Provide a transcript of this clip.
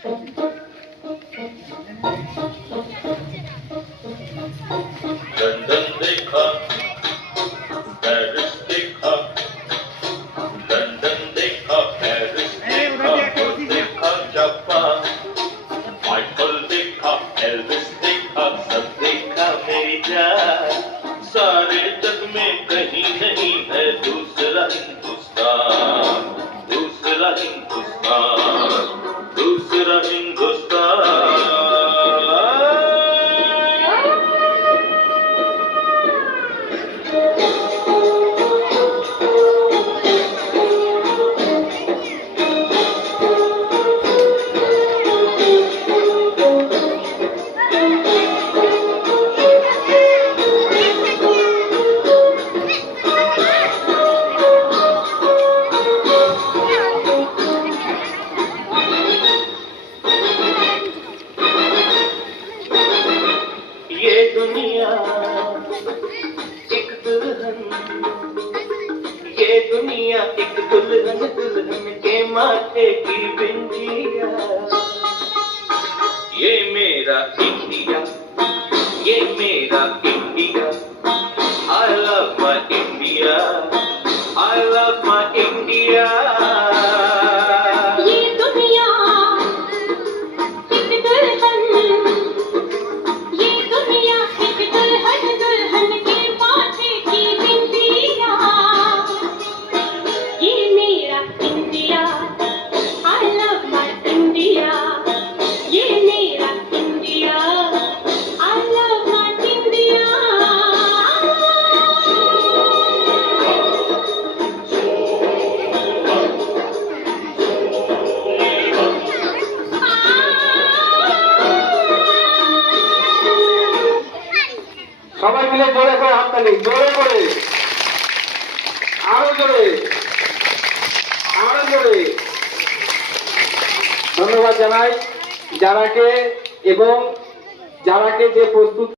London देखा, Paris देखा, London देखा, पेरिस देखा, देखा जापान, माइकल देखा, एल्विस देखा, सब देखा मेरी जान। सारे जग में कहीं नहीं है दूसरा हिंदुस्तान, दूसरा हिंदुस्तान, दूसरा हिंदुस्तान। ये दुनिया एक दुल्हन, ये दुनिया एक दुल्हन, दुल्हन के माथे की बिंदिया। ये मेरा इंडिया, ये मेरा India. I love my India, I love my India। ये दुनिया एक दुल्हन, ये दुनिया एक दुल्हन, दुल्हन के माथे की बिंदिया। ये मेरा India, I love my India। ये मेरा India, I love my India। সবাই মিলে জোরে করে হাততালি, জোরে করে, আরো জোরে, আরো জোরে। ধন্যবাদ জানাই যারাকে এবং যারাকে যে প্রস্তুত